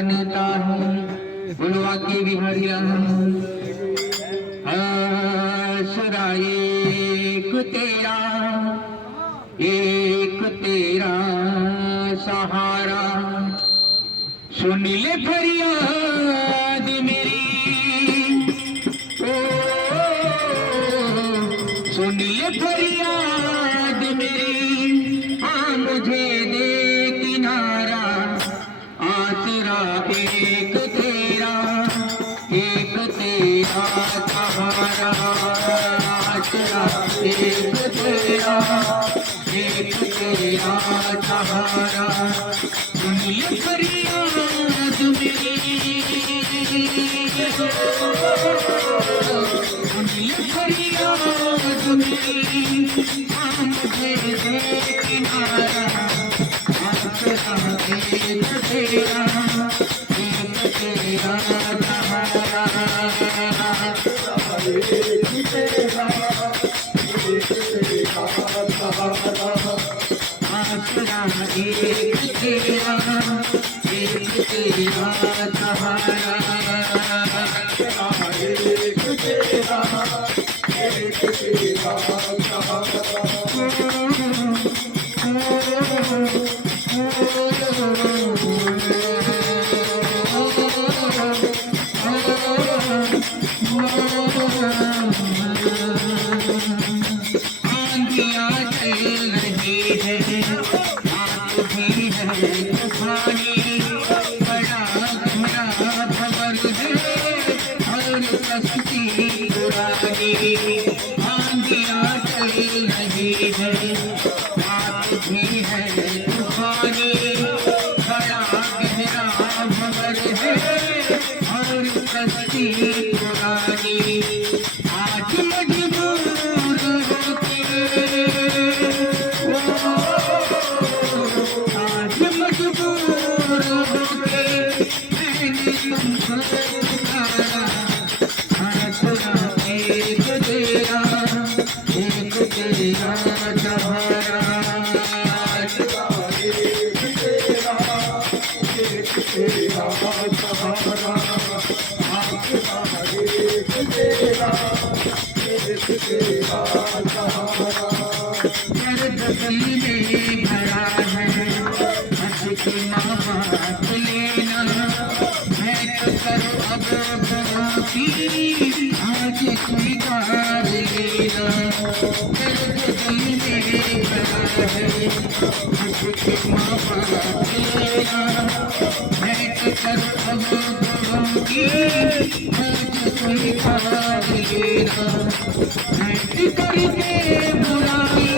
बनता है बुलवा के बिहारिया आसरा एक तेरा सहारा सुन ले फरियाद मेरी ओ सुन ले फरियाद मेरी मुझे दे किनारा आसरा एक तेरा सहारा आसरा एक तेरा सहारा सुन ले फरियाद मेरी सुन ले फरियाद मेरी मुझे दे किनारा आसरा एक तेरा सहारा आसरा एक तेरा आंधियां चल रही है आप भी है तूफानी बड़ा गहरा खबर है और कश्ती पुरानी आंधियां चल रही है आप भी है तूफानी बड़ा गहरा खबर है और कश्ती पुरानी आज मजबूर होके आज मजबूर होके मैंने तुमको पुकारा आसरा एक तेरा सहारा आसरा एक तेरा सहारा आसरा एक तेरा दर्द दिल में भरा है हंस के मामा लेना मैं तो करो अब की आज स्वीकार लेना दर्द दिल में भरा है हंस के मामा लेना मैं तो करो अब की आज स्वीकार लेना करके बुराई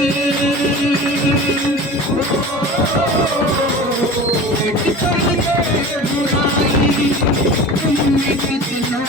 करके बुराई तुमने कितना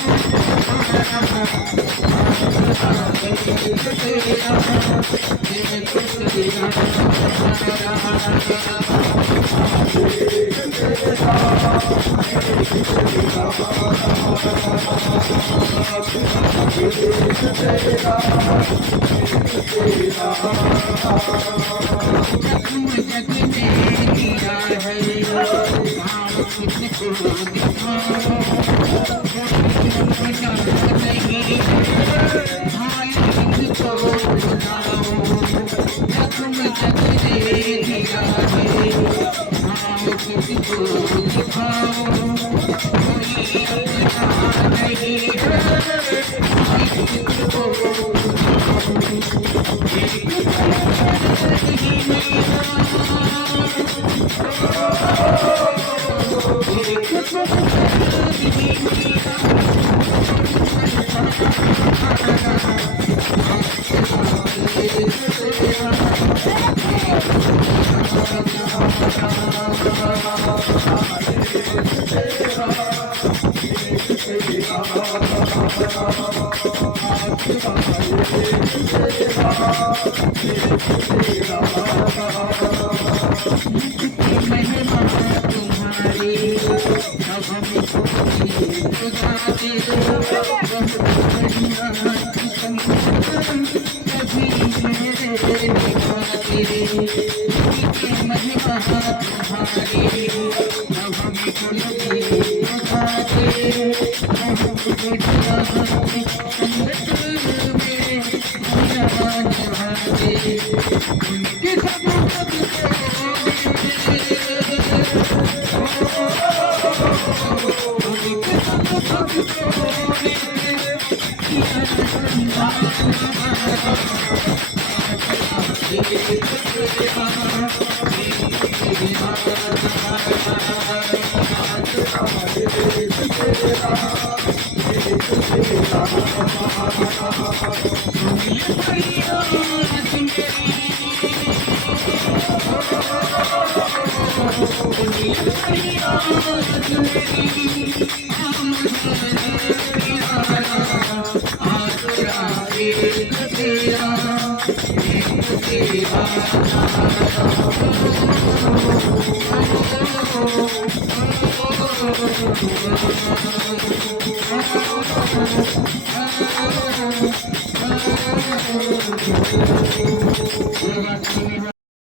महिमा तुम्हारी, अब हमें तेरा